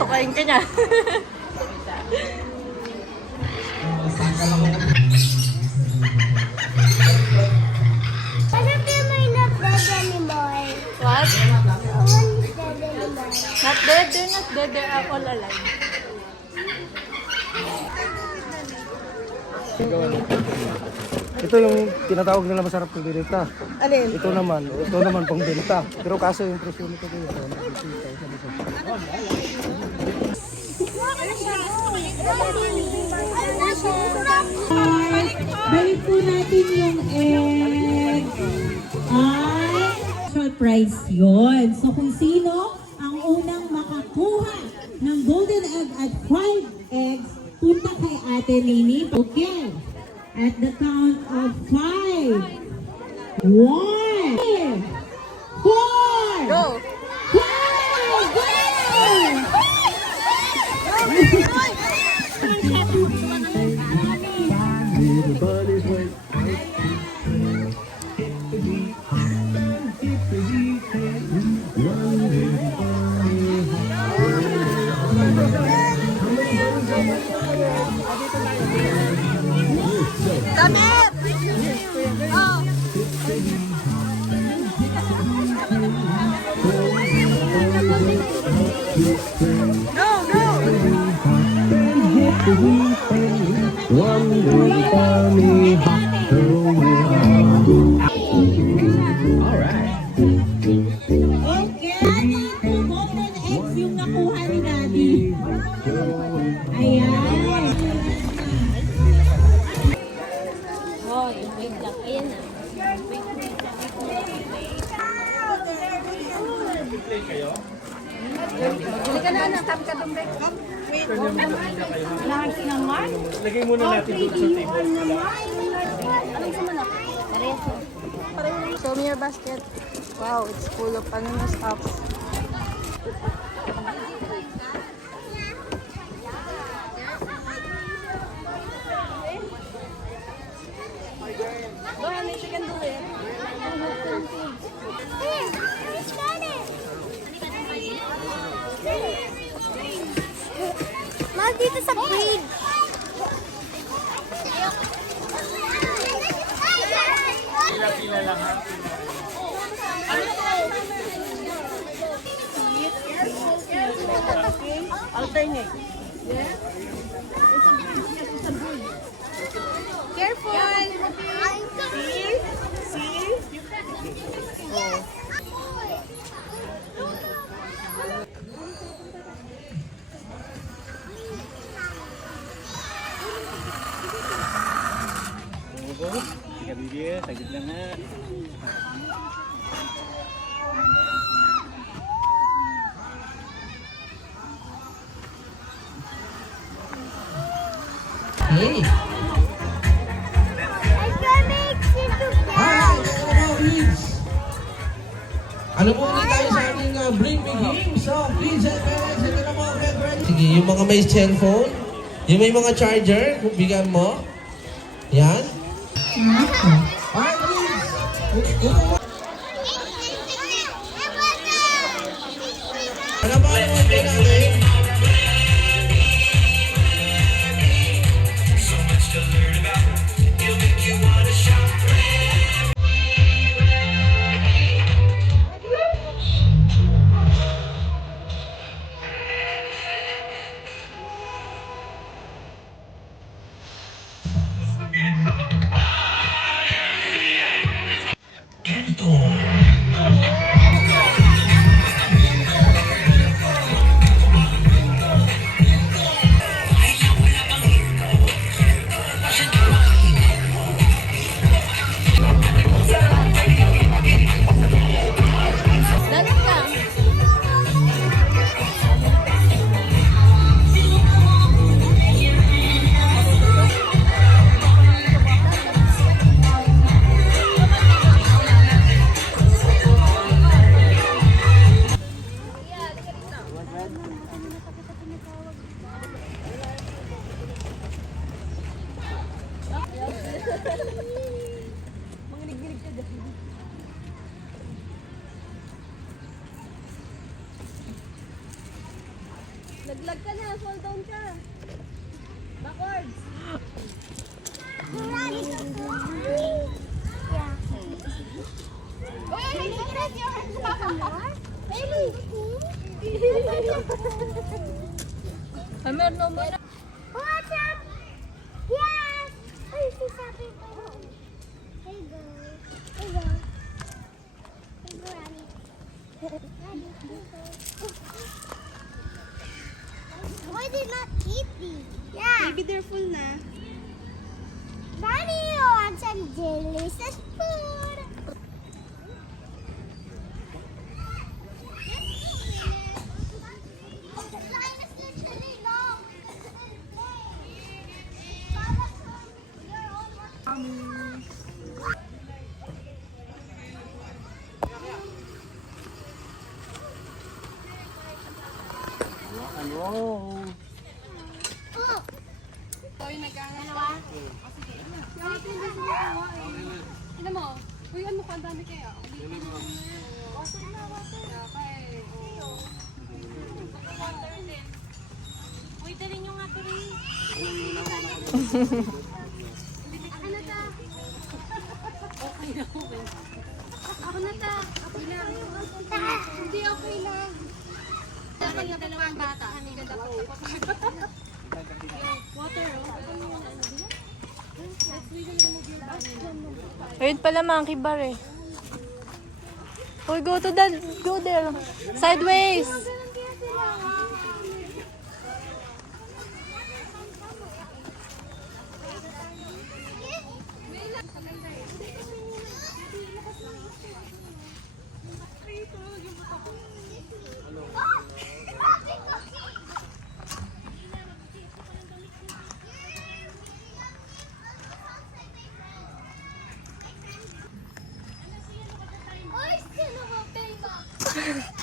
Tukain ka niya. What? Not dead, they're not dead, they're all alive. Ito yung tinatawag nila masarap na binita. Alin? Ito naman pang binita. Pero kaso yung presyo nito ko yun. Balik po natin yung egg. Ay, surprise yun. So kung sino ang unang makakuha ng golden egg at 5 eggs, punta kay Ate Nini. Okay. At the count of 5. 1, 4, Go! 5, go! Damit! Oh! No, no! Okay, two golden eggs yung nakuha ni Daddy. Ayan. Hoy, wait lang. Ayan na. Bili ka na, anak. Tap ka doon, Bek. Wait, lahat naman. Lagay muna natin doon sa table. Anong sumanak? Pareho. Show me your basket. Wow, it's full of stuff. Go ahead, you can do it. Mahal dito sa bridge. Pila lang ha. Alternate. Careful. See? Oh. Tiga bibir, sakit lang ha. Hey! Alam mo, hindi tayo sa ating bring me game. So, please, parents, ito na mga get ready. Sige, yung mga may cellphone, yung may mga charger, kung bigyan mo. Yan. Alright, please. Ano ba ang mga natin? Laglag ka na, fall down ka. Backwards. Yeah. Wait, can your hands more? Really? Ay, meron mo muna. What's up? Yes! Ay, si Sabi ko. Hey, go. Hey, go. Hey, go, Rani. Rani, why did not eat these? Yeah. Baby, they're full na. Rani wants some delicious food. The line is literally long. Rock and roll. Oh, Hoy, nag-aaral. Ano mo? Uy, ano ka? Ang dami kaya. Water na, water. Okay. Water din. Uy, dali nyo nga rin. Ako na ta. Okay na, okay. Ako na ta. Okay lang. Hindi, okay lang. Dapat yung dalawang bata. Ano yung ganda po? Water, oh. Ayun pala monkey bar eh. Uy, go there. Sideways. Oy, sino ba, baby?